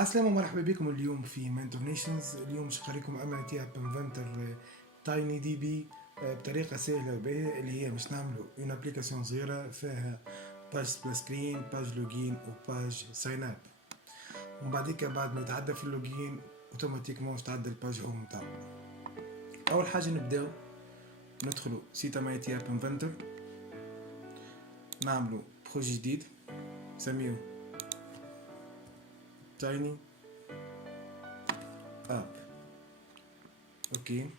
عسلامة ومرحبا بكم اليوم في منتور نيشنز. اليوم شقريكم عملية بانفنتر تايني دي بي بطريقة سهلة وباهية، اللي هي باش نعملو اون ابليكاسيون صغيرة فيها باج سبلاش سكرين، باج لوجين وباج ساين اب، ومن بعديك بعد ما يتعدى في اللوجين اوتوماتيكمون تعدى الباج هوم نتاعو. اول حاجة نبداو ندخلو سيت عملية بانفنتر، نعملو بروجي جديد نسميو تايني اب. اوكي،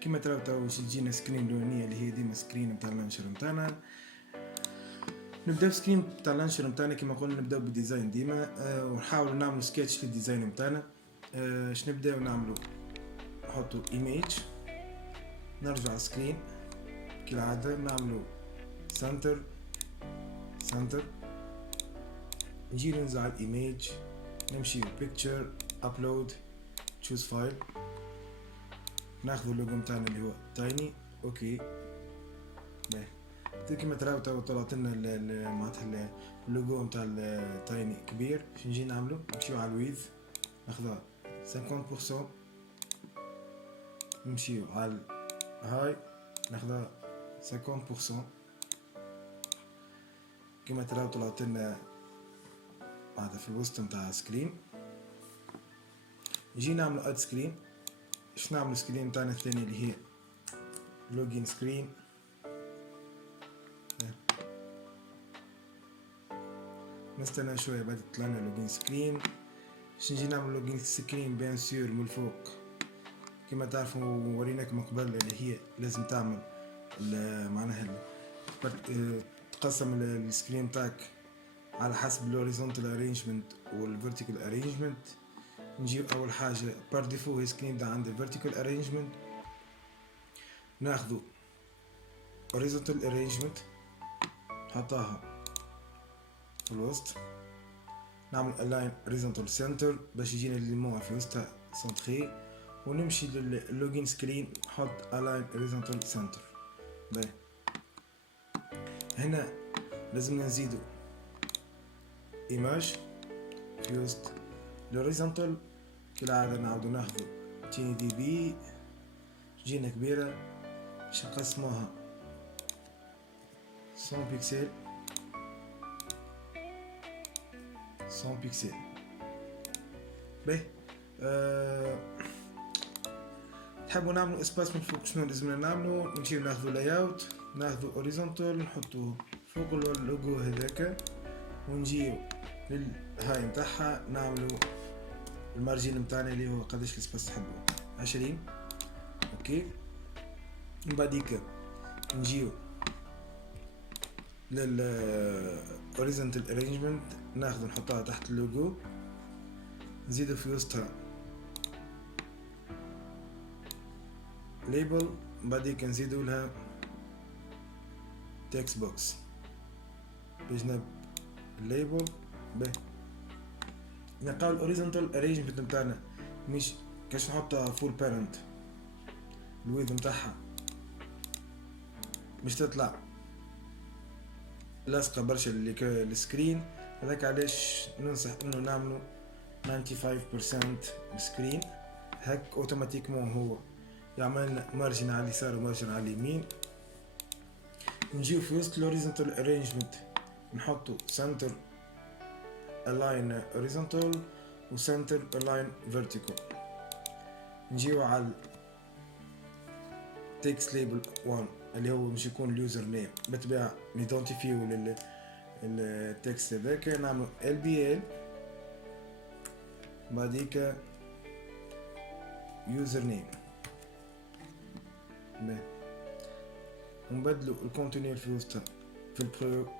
كما تراو باش تجينا سكرين لونية اللي هي ديما سكرين نتاع اللانشر نتاعنا. نبداو سكرين نتاع اللانشر نتاعنا كما قلنا، نبداو بالديزاين ديما ونحاولوا نعملوا سكتش للديزاين نتاعنا. اش نبداو نعملوا؟ نحطوا ايميج، نرجع على سكرين كالعادة، نعملوا سنتر، نجي ننزل على الايميج، نمشي بيكتشر، ابلود، تشوز فايل، ناخذ اللوجو نتاعنا اللي هو تايني. اوكي باهي، كيما تراو طلعت لنا معناتها اللوجو نتاع التايني كبير. باش نجي نعملو؟ نمشيو على الويدث ناخذها 50%، نمشيو على الهاي ناخذها 50%. كيما تراو طلعت لنا معناتها في الوسط نتاع سكرين. نجي نعملو اد سكرين. باش نعملو سكرين نتاعنا الثاني اللي هي لوجين سكرين، نستنى شويه بعد تطلعنا لوجين سكرين. باش نجي نعمل لوجين سكرين بيان سور من الفوق كما تعرفوا وريناكم من قبل، اللي هي لازم تعمل معناها تقسم السكرين تاعك على حسب الهوريزونتال ارينجمنت والفيرتيكال ارينجمنت. نجيو اول حاجه بار ديفو هي سكرين ده عند الفيرتيكال ارينجمنت، ناخذو هوريزونتال ارينجمنت نحطها في الوسط، نعمل align horizontal center باش يجينا الليمون في وسطها سنتري، ونمشي لللوجين سكرين نحط align horizontal center. باهي، هنا لازمنا نزيدو image في وسط الهوريزونتال كالعادة. نعاودو ناخدو تيني دي بي جينا كبيرة باش نقسموها 100 بيكسل 100 بيكسل. باهي، تحبوا نعملوا اسباس من فوق، شنو لازمنا نعملو؟ نمشيو ناخذوا لاي اوت، ناخذوا هوريزونتال نحطوه فوق اللوجو هذاك، ونجيو للهاي نتاعها نعملوا المارجين نتاعنا اللي هو قداش الاسباس تحبوا 20. اوكي، من بعديك نجيو لل horizontal arrangement، ناخذ نحطها تحت اللوجو، نزيدو في وسطها label، بعديك نزيدو لها text box بجنب الليبل. باهي، نلقاو الهوريزونتال ارينجمنت نتاعنا مش كاش نحطها فول بارنت، الويدث نتاعها مش تطلع لاصقه برشا للسكرين، هذاك علاش ننصح انه نعملو 95% سكرين، هاك اوتوماتيكمون هو يعملنا مارجن على اليسار ومارجن على اليمين. نجيو في وسط الهوريزونتال ارينجمنت نحطو سنتر align horizontal و center align vertical. نجيو على text label 1 اللي هو مش يكون اليوزر نيم، بالطبيعة نيدونتيفيو للتكست هذاك، نعملو LBL بعديك يوزر نيم، ونبدلو الكونتينير في وسطها في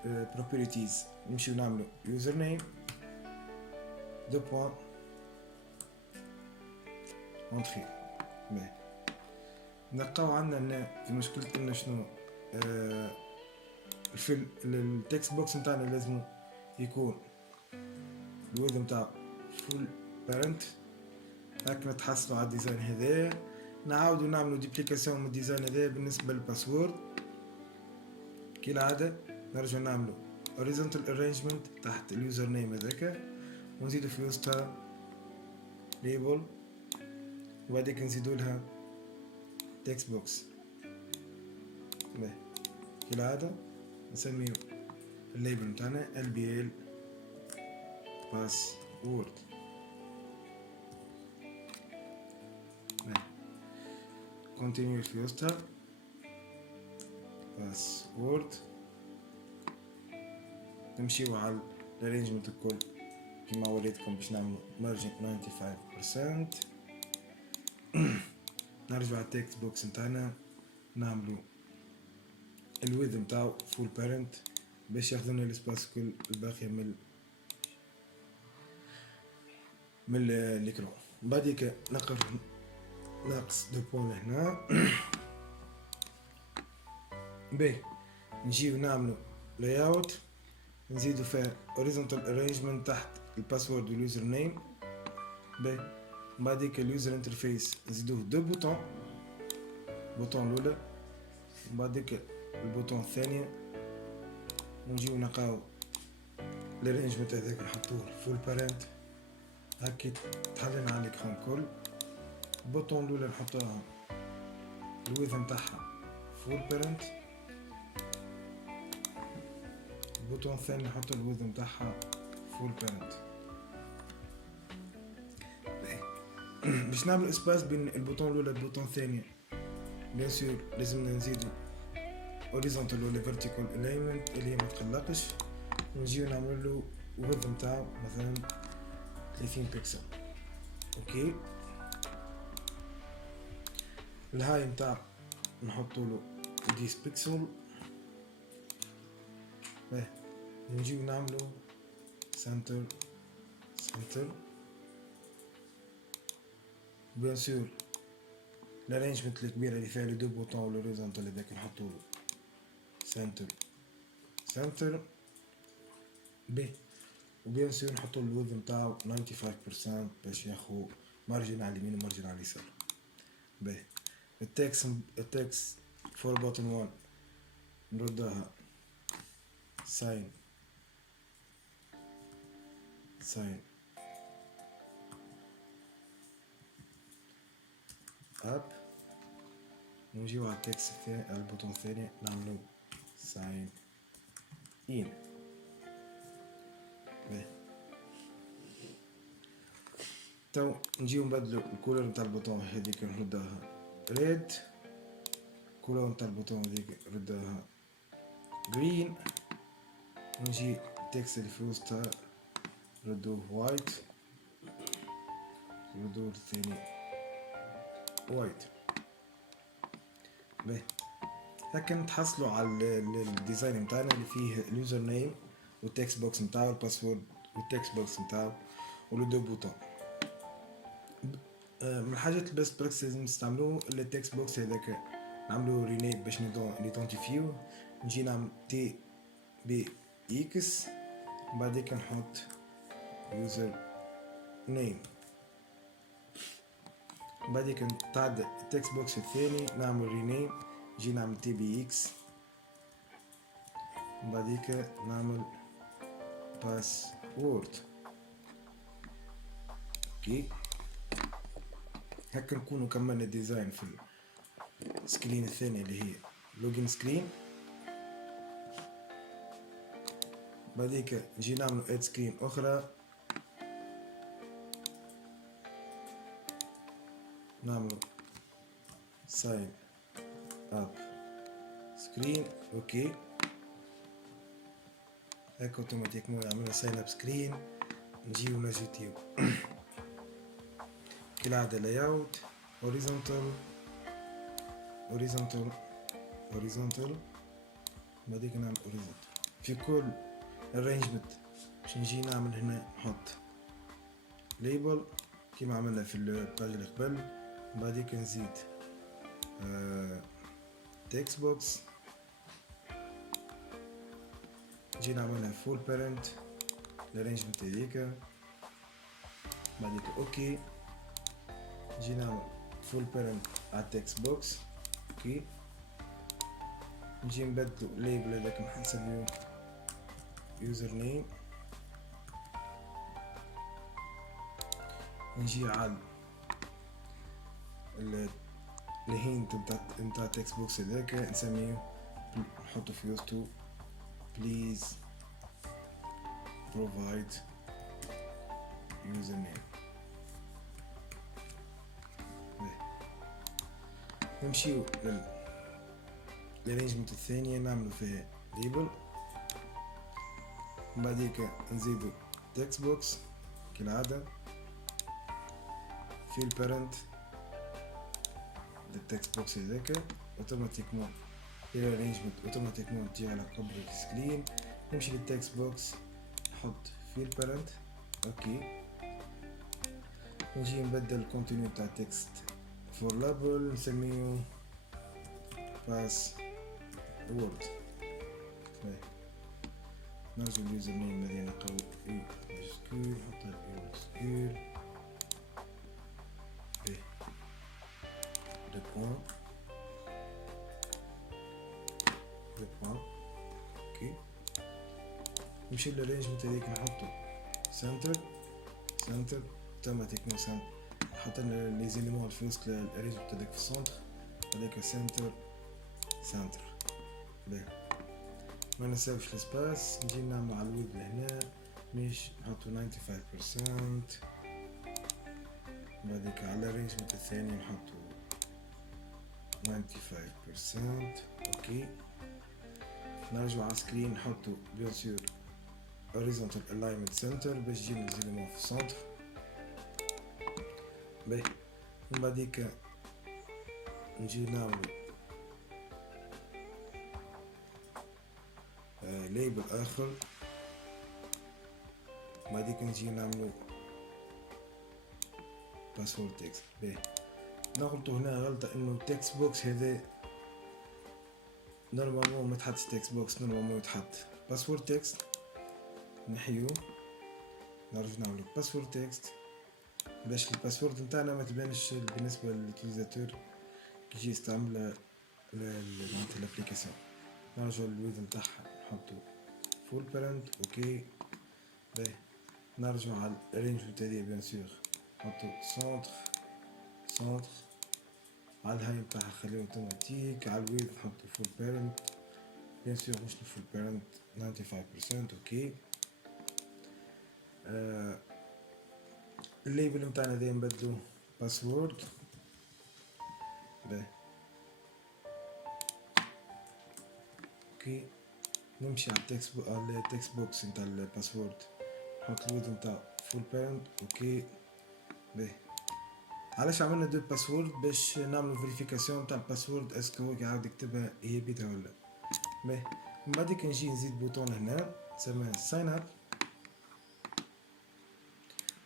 البروبرتيز، نمشيو نعملو يوزر نيم دو بوان اونتري. نلقاو عندنا في مشكلة إنه شنو في التكست بوكس نتاعنا لازم يكون الويدث نتاع فول بارنت. هاك نتحصلوا على الديزاين هذا، نعاودو نعملو ديبليكاسيون من الديزاين هذا بالنسبة للباسورد كالعادة. نرجع نعملو horizontal arrangement تحت اليوزر نيم هذاك، ونزيدو في وسطها label، وبعديك نزيدو لها text box. كالعادة نسميو الليبل متاعنا LBL password. continue في وسطها password. نمشيو على الارينجمنت الكل كيما وريتكم باش نعملو margin 95%. نرجعو على التكست بوكس نتاعنا، نعملو الويدث نتاعو فول بارنت باش ياخذلنا الاسباس كل الباقي من الاكران. بعديك ناقص دو بوين لهنا. باهي نجيو نعملو لاي اوت، نزيدو فيها horizontal arrangement تحت الباسورد واليوزر نيم. باهي بعديك اليوزر انترفيس نزيدوه دو بوتون، بوتون الاولى وبعديك البوتون الثانية، ونجيو نلقاو الارينجمنت هذاك نحطوه فول بارنت هاكي تحلنا على الاكران كل. البوتون الاولى نحطوها الويدث نتاعها فول بارنت، البوتون الثاني نحطو الويدث نتاعها فول بارنت. باش نعمل اسباس بين البوتون الاولى والبوتون الثانية بيان سور لازمنا نزيدو horizontal ولا vertical alignment اللي هي متقلقش، ونجيو نعملو width نتاعو مثلا 30 بيكسل. اوكي الهاي نتاع نحطولو 10 بيكسل. نجيو نعملو center بيان سور الارينجمنت الكبيرة اللي فيها لي دو بوطون والهوريزونتال هذاك نحطولو سنتر بي، وبيان سور نحطو الويدث نتاعو 95% باش ياخو مارجن على اليمين ومارجن على اليسار. باهي التكست فور بوتن 1 نردها ساين اب، نجيو على التكست الثاني على البوتون الثاني نعملو ساين ان. تو نجيو نبدلو الكولر نتاع البوتون هذيك نردها ريد، الكولر نتاع البوتون هذيك نردها جرين، ونجي التكست اللي في وسطها نردوه وايت، نردوه الثاني وايت. باهي هكا نتحصلوا على الديزاين نتاعنا اللي فيه اليوزر نيم والتكست بوكس نتاعو الباسورد والتكست بوكس نتاعو ولو بوتون. من الحاجات البيست براكتس لازم نستعملوه التكست بوكس هذاك نعملو رينيم باش نيدونتيفيو. نجي نعمل تي بي اكس، بعديك نحط يوزر نيم، بعديك نتعدى التكست بوكس الثاني نعمل رينيم، نجي نعمل تي بي اكس، بعديك نعمل باسورد. اوكي هكا نكونوا كملنا الديزاين في السكرين الثانية اللي هي لوجين سكرين. بعديك نجي نعملو اد سكرين اخرى، نعملو ساين اب سكرين. اوكي هيك اوتوماتيكمون عملنا ساين اب سكرين. نجيو نجيتيو كالعادة لاي اوت هوريزونتال بعديك نعمل هوريزونتال في كل arrangement. باش نجي نعمل هنا نحط ليبل كيما عملنا في الباج اللي قبل، بعديك نزيد تكست بوكس، نجي نعملها فول بارنت الارينجمنت هذيك، بعديك اوكي نجي نعمل فول بارنت على التكست بوكس. اوكي نجي نبدلو ليبل هذاك نسميوه يوزر نيم، نجي على الهينت نتاع التكست بوكس هذاك نسميه، نحطو في وسطو please provide username. نمشيو للارينجمنت الثانية نعملو فيها label، بعديك نزيدو text box كالعادة في البارنت للتكست بوكس هذاك اوتوماتيكمون الارينجمنت اوتوماتيكمون تجي على قبل السكرين. نمشي للتكست بوكس نحط في البارنت اوكي، نجي نبدل الكونتينيو تاع التكست فور لابل نسميه باس وورد. نرجع اليوزر نيم الذي نقرأ اي ماجسكول نحطها اي ماجسكول دو بوان اوكي. نمشي للارينجمنت هذيك نحطو سنتر اوتوماتيكمون سنتر، حطينا لي زيليمون في وسط الارينجمنت هذاك في السونتر هذاك سنتر باهي. ما نساوش السباس، نجي نعمل على الويد لهنا مش نحطو 95%، بعديك على الارينجمنت الثاني نحطو 95% اوكي. نرجعو على السكرين نحطو بيان سور horizontal alignment center باش يجينا زيليمون في السونتر باهي. من بعديك نجي نعملو ليبل اخر، بعديك نجي نعملو باسورد تكست باهي. نغلطو هنا غلطة انه التكست بوكس هذا نورمالمون ما تحطش تكست بوكس، نورمالمون يتحط باسورد تكست، نحيو نرجع نعملو باسورد تكست باش الباسورد نتاعنا ما تبانش بالنسبة لليوتيليزاتور كي يجي يستعمل الابليكاسيون. نرجع للويد نتاعها نحطو فول بارنت اوكي باهي. نرجع على الارينجمنت هذه بيان سور نحطو سونتر على الهاي نتاعها خليه اوتوماتيك، على الويد نحطو فول بارنت بيان سور مش فول بارنت 95% اوكي. الليبل نتاعنا هذا نبدلو باسورد باهي اوكي. نمشي على التكست بوكس نتاع الباسورد نحط الويد نتاع فول بارنت اوكي باهي. علاش عملنا دو باسورد؟ باش نعملو فيريفيكاسيون تاع الباسورد اسكو هو يعاود يكتبها هي بيتها ولا باهي. من بعديك نجي نزيد بوطون هنا نسميه ساين اب،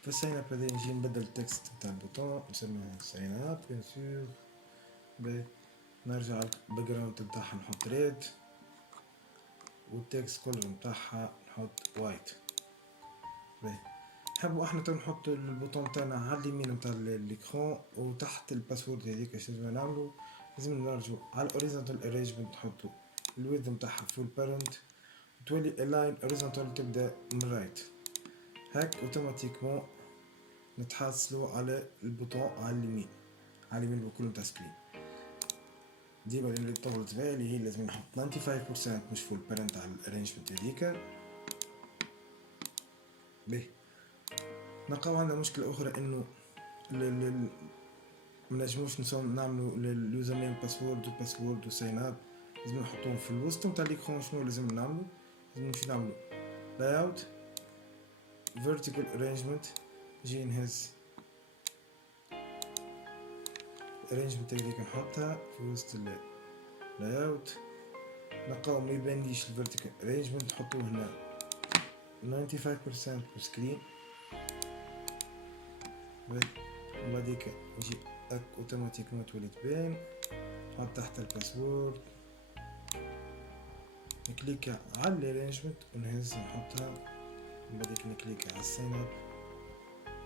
في الساين اب هذا نجي نبدل التكست تاع البوطون نسميه ساين اب بيان سور باهي. نرجع على الباك جراوند نتاعها نحط ريد والتكست كولر نتاعها نحط وايت باهي. نحبو احنا تو نحطو البوطون تاعنا على اليمين نتاع الاكرون وتحت الباسورد هذيك اش لازم نعملو، لازم نرجعو على الاوريزونتال ارينجمنت نحطو الويدث نتاعها فول بارنت تولي الاين اوريزونتال تبدا من رايت هاك اوتوماتيكمون نتحصلو على البوطون على اليمين بكل نتاع سكرين. ديما اللي طولت بالي هي لازم نحط 95% مش فول بارنت على الارينجمنت هذيك باهي. نلقاو عندنا مشكلة أخرى إنه منجموش نعملو اليوزر نيم باسورد وساين اب، لازم نحطوهم في الوسط نتاع ليكرون. شنو لازم نعملو؟ لازم نمشي نعملو layout vertical arrangement، نجي نهز arrangement هذيك نحطها في وسط layout. نلقاو ميبانليش vertical arrangement نحطوه هنا 95% بالسكرين وبعديك نجي اوتوماتيكمون تولي تبان. نحط تحت الباسورد نكليك على الارينجمنت ونهز نحطها، وبعديك نكليك على الساين اب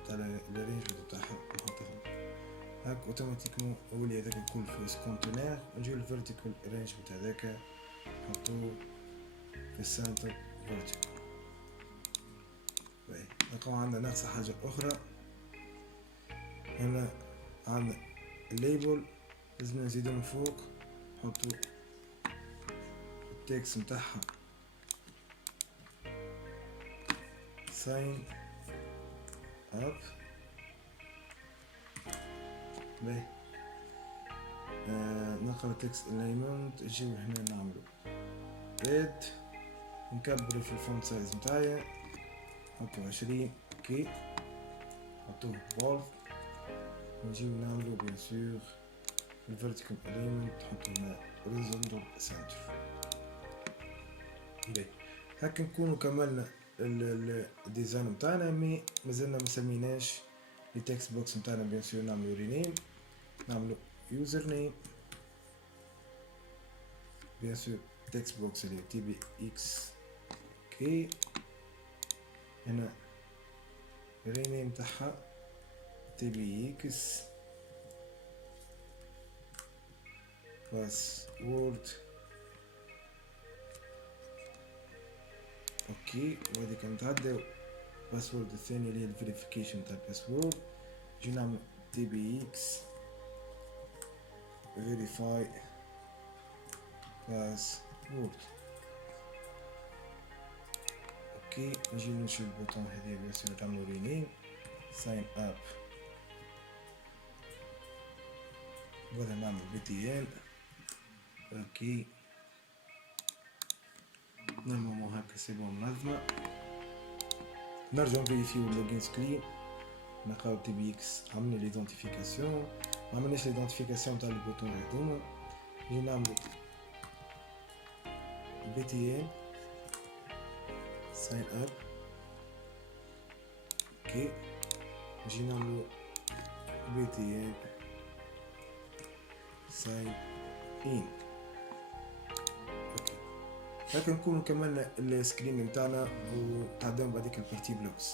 تاع الارينجمنت تاعها نحطها هاك اوتوماتيكمون يولي هذاك الكل في كونتينر. نجيو الفيرتيكال ارينجمنت هذاك نحطوه في السنتر فيرتيكال نلقاو عندنا ناقصة حاجة أخرى. هنا عندنا الليبل، لازم نزيدو من فوق نحطو التكست متاعها sign up. باهي نقرا تكست alignment، نجيو هنا نعملو red، نكبرو في الفونت سايز متاعي، نحطو 20 اوكي، نحطوه بولد، نجيو نعملو بيان سور الفيرتيكال alignment، نحطو هنا horizontal center. باهي هكا نكونو كملنا الديزاين متاعنا، مي مازلنا مسميناش التكست بوكس متاعنا. بيان سور نعملو رينيم، نعملو يوزر نيم، بيان سور تكست بوكس اللي تي بي اكس اوكي، هنا رينيم تاعها تي بي اكس باسورد اوكي. وهذه كانت عدى باسورد الثاني اللي هي الفيريفيكيشن تاع الباسورد، نجي نعمل تي بي اكس فيريفاي باسورد اوكي. نجي نشوف البوطون هذه بس نعملو رينيم ساين اب، ولا نعمل بي تي ان اوكي. نورمالمون هكا سي بون منظمة. نرجعو نفيريفيو اللوجين سكرين، نلقاو تي بي اكس عملنا ليدونتيفيكاسيون، معملناش ليدونتيفيكاسيون تاع البوطون هاذوما. نجي نعملو بي تي ان ساين اب اوكي. نجي نعملو بي تي ان ساين ان اوكي. هكا نكونو كملنا السكرين متاعنا وتعداو بهذيك البارتي بلوكس.